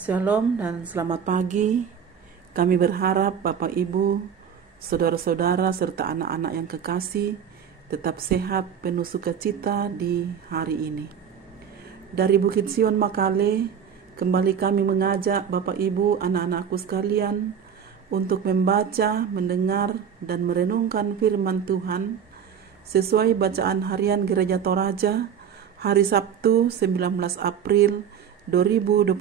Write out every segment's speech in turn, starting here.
Shalom dan selamat pagi. Kami berharap Bapak Ibu, saudara-saudara serta anak-anak yang kekasih tetap sehat, penuh sukacita di hari ini. Dari Bukit Sion Makale, kembali kami mengajak Bapak Ibu, anak-anakku sekalian untuk membaca, mendengar, dan merenungkan firman Tuhan sesuai bacaan harian Gereja Toraja hari Sabtu 19 April 2025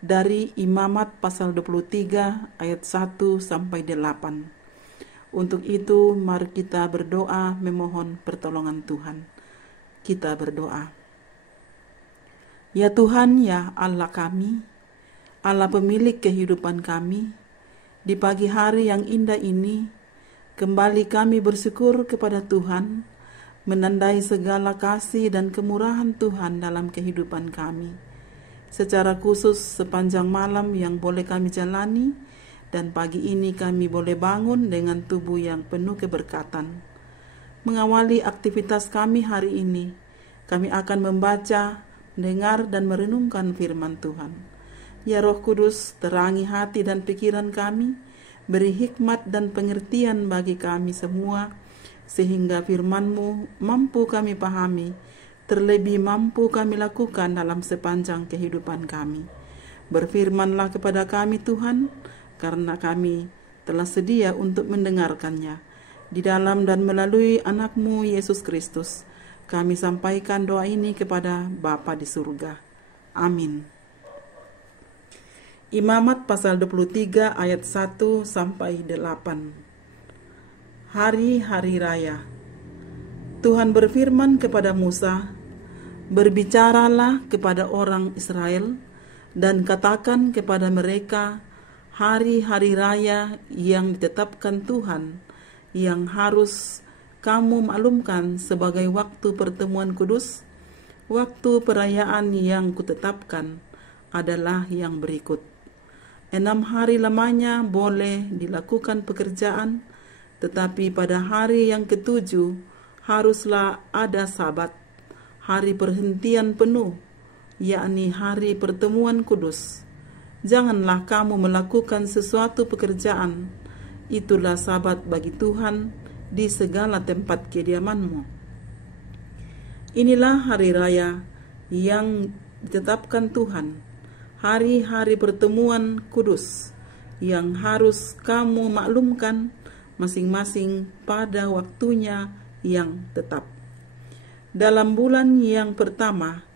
dari Imamat pasal 23 ayat 1 sampai 8. Untuk itu mari kita berdoa memohon pertolongan Tuhan. Kita berdoa. Ya Tuhan, ya Allah kami, Allah pemilik kehidupan kami, di pagi hari yang indah ini kembali kami bersyukur kepada Tuhan, menandai segala kasih dan kemurahan Tuhan dalam kehidupan kami. Secara khusus sepanjang malam yang boleh kami jalani, dan pagi ini kami boleh bangun dengan tubuh yang penuh keberkatan. Mengawali aktivitas kami hari ini, kami akan membaca, mendengar, dan merenungkan firman Tuhan. Ya Roh Kudus, terangi hati dan pikiran kami, beri hikmat dan pengertian bagi kami semua, sehingga firman-Mu mampu kami pahami, terlebih mampu kami lakukan dalam sepanjang kehidupan kami. Berfirmanlah kepada kami Tuhan, karena kami telah sedia untuk mendengarkannya. Di dalam dan melalui anak-Mu Yesus Kristus, kami sampaikan doa ini kepada Bapa di surga. Amin. Imamat pasal 23 ayat 1 sampai 8. Hari-hari raya. Tuhan berfirman kepada Musa, "Berbicaralah kepada orang Israel dan katakan kepada mereka hari-hari raya yang ditetapkan Tuhan, yang harus kamu maklumkan sebagai waktu pertemuan kudus. Waktu perayaan yang kutetapkan adalah yang berikut. 6 hari lamanya boleh dilakukan pekerjaan, tetapi pada hari yang ketujuh haruslah ada Sabat, hari perhentian penuh, yakni hari pertemuan kudus. Janganlah kamu melakukan sesuatu pekerjaan, itulah Sabat bagi Tuhan di segala tempat kediamanmu." Inilah hari raya yang ditetapkan Tuhan, hari-hari pertemuan kudus yang harus kamu maklumkan masing-masing pada waktunya yang tetap. Dalam bulan yang pertama,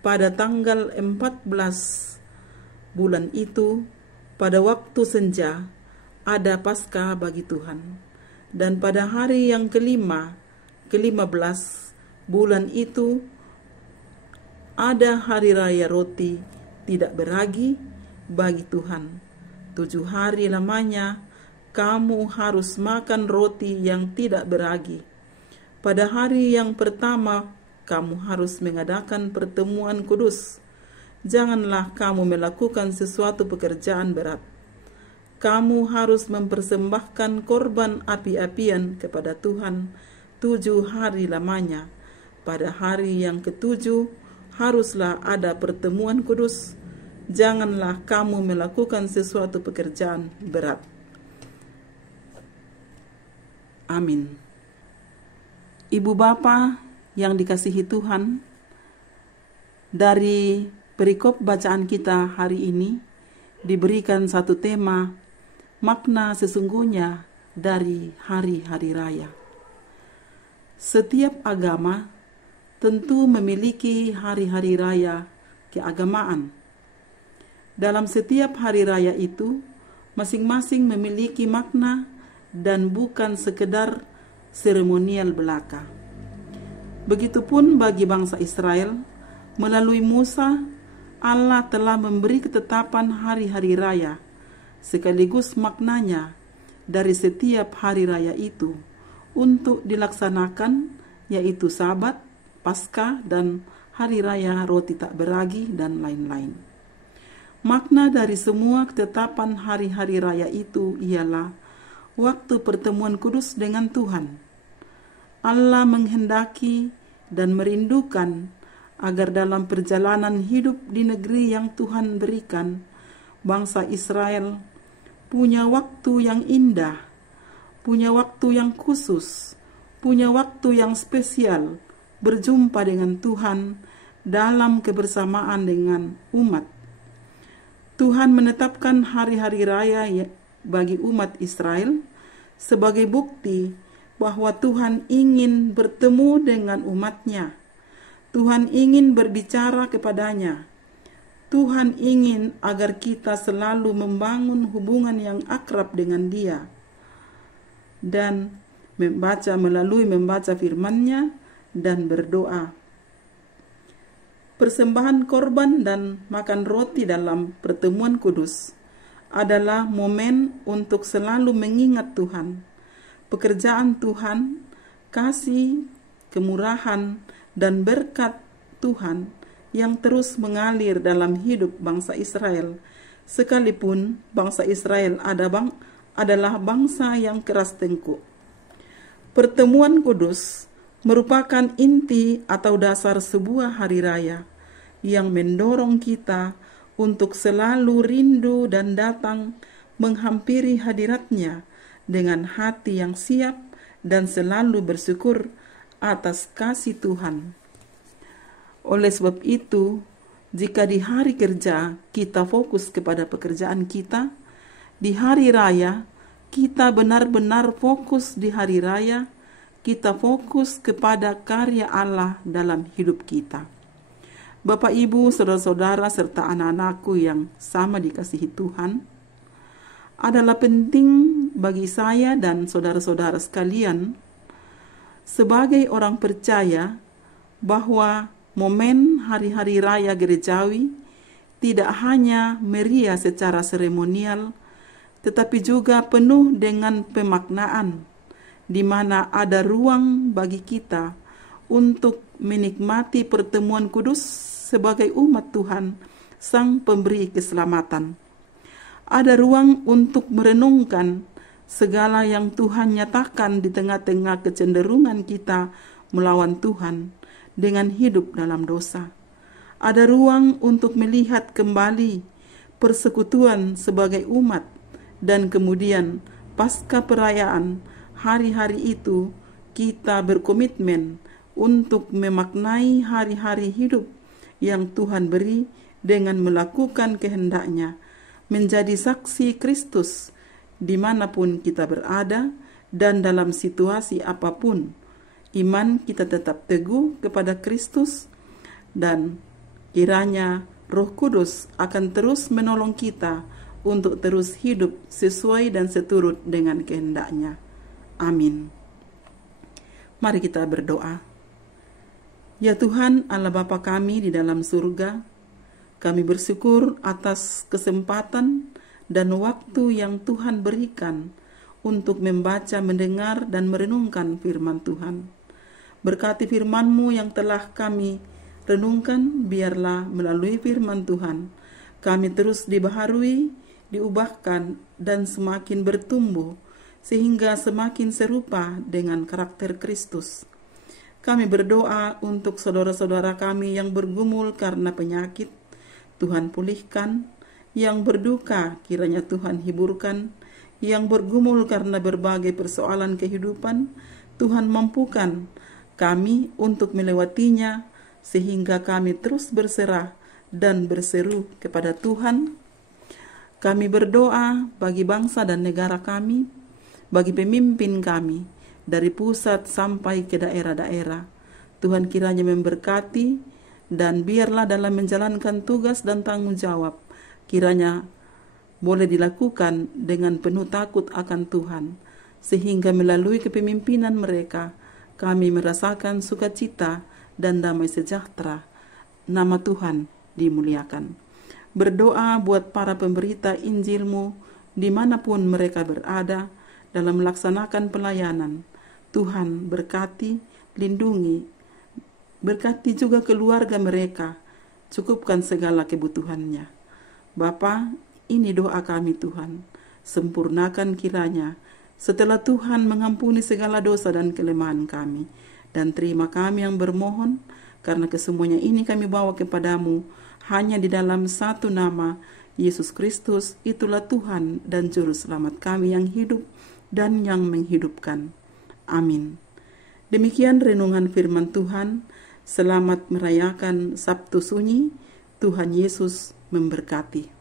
pada tanggal 14 bulan itu, pada waktu senja, ada Paskah bagi Tuhan. Dan pada hari yang ke-15 bulan itu, ada hari raya roti tidak beragi bagi Tuhan. 7 hari lamanya kamu harus makan roti yang tidak beragi. Pada hari yang pertama kamu harus mengadakan pertemuan kudus. Janganlah kamu melakukan sesuatu pekerjaan berat. Kamu harus mempersembahkan korban api-apian kepada Tuhan 7 hari lamanya. Pada hari yang ke-7 haruslah ada pertemuan kudus. Janganlah kamu melakukan sesuatu pekerjaan berat. Amin. Ibu Bapa yang dikasihi Tuhan, dari perikop bacaan kita hari ini diberikan satu tema, makna sesungguhnya dari hari-hari raya. Setiap agama tentu memiliki hari-hari raya keagamaan. Dalam setiap hari raya itu, masing-masing memiliki makna dan bukan sekedar seremonial belaka. Begitupun bagi bangsa Israel, melalui Musa, Allah telah memberi ketetapan hari-hari raya, sekaligus maknanya dari setiap hari raya itu untuk dilaksanakan, yaitu Sabat, Paskah, dan hari raya roti tak beragi, dan lain-lain. Makna dari semua ketetapan hari-hari raya itu ialah waktu pertemuan kudus dengan Tuhan. Allah menghendaki dan merindukan agar dalam perjalanan hidup di negeri yang Tuhan berikan, bangsa Israel punya waktu yang indah, punya waktu yang khusus, punya waktu yang spesial berjumpa dengan Tuhan dalam kebersamaan dengan umat. Tuhan menetapkan hari-hari raya bagi umat Israel sebagai bukti bahwa Tuhan ingin bertemu dengan umatnya. Tuhan ingin berbicara kepadanya. Tuhan ingin agar kita selalu membangun hubungan yang akrab dengan Dia dan melalui membaca firman-Nya dan berdoa. Persembahan korban dan makan roti dalam pertemuan kudus adalah momen untuk selalu mengingat Tuhan, pekerjaan Tuhan, kasih, kemurahan, dan berkat Tuhan yang terus mengalir dalam hidup bangsa Israel, sekalipun bangsa Israel adalah bangsa yang keras tengkuk. Pertemuan kudus merupakan inti atau dasar sebuah hari raya yang mendorong kita untuk selalu rindu dan datang menghampiri hadirat-Nya dengan hati yang siap dan selalu bersyukur atas kasih Tuhan. Oleh sebab itu, jika di hari kerja kita fokus kepada pekerjaan kita, di hari raya kita benar-benar fokus di hari raya, kita fokus kepada karya Allah dalam hidup kita. Bapak, Ibu, saudara-saudara, serta anak-anakku yang sama dikasihi Tuhan, adalah penting bagi saya dan saudara-saudara sekalian sebagai orang percaya bahwa momen hari-hari raya gerejawi tidak hanya meriah secara seremonial, tetapi juga penuh dengan pemaknaan, di mana ada ruang bagi kita untuk menikmati pertemuan kudus sebagai umat Tuhan, Sang Pemberi keselamatan. Ada ruang untuk merenungkan segala yang Tuhan nyatakan di tengah-tengah kecenderungan kita melawan Tuhan dengan hidup dalam dosa. Ada ruang untuk melihat kembali persekutuan sebagai umat, dan kemudian pasca perayaan hari-hari itu kita berkomitmen untuk memaknai hari-hari hidup yang Tuhan beri dengan melakukan kehendak-Nya, menjadi saksi Kristus dimanapun kita berada dan dalam situasi apapun. Iman kita tetap teguh kepada Kristus, dan kiranya Roh Kudus akan terus menolong kita untuk terus hidup sesuai dan seturut dengan kehendak-Nya. Amin. Mari kita berdoa. Ya Tuhan Allah Bapa kami di dalam surga, kami bersyukur atas kesempatan dan waktu yang Tuhan berikan untuk membaca, mendengar, dan merenungkan firman Tuhan. Berkati firman-Mu yang telah kami renungkan, biarlah melalui firman Tuhan kami terus dibaharui, diubahkan, dan semakin bertumbuh, sehingga semakin serupa dengan karakter Kristus. Kami berdoa untuk saudara-saudara kami yang bergumul karena penyakit, Tuhan pulihkan. Yang berduka, kiranya Tuhan hiburkan. Yang bergumul karena berbagai persoalan kehidupan, Tuhan mampukan kami untuk melewatinya, sehingga kami terus berserah dan berseru kepada Tuhan. Kami berdoa bagi bangsa dan negara kami, bagi pemimpin kami, dari pusat sampai ke daerah-daerah. Tuhan kiranya memberkati, dan biarlah dalam menjalankan tugas dan tanggung jawab, kiranya boleh dilakukan dengan penuh takut akan Tuhan, sehingga melalui kepemimpinan mereka kami merasakan sukacita dan damai sejahtera. Nama Tuhan dimuliakan. Berdoa buat para pemberita Injil-Mu dimanapun mereka berada dalam melaksanakan pelayanan. Tuhan berkati, lindungi, berkati juga keluarga mereka, cukupkan segala kebutuhannya. Bapa, ini doa kami Tuhan, sempurnakan kiranya setelah Tuhan mengampuni segala dosa dan kelemahan kami, dan terima kami yang bermohon Karena kesemuanya ini kami bawa kepadamu hanya di dalam satu nama, Yesus Kristus, itulah Tuhan dan Juru Selamat kami yang hidup dan yang menghidupkan. Amin. Demikian renungan firman Tuhan. Selamat merayakan Sabtu Sunyi. Tuhan Yesus memberkati.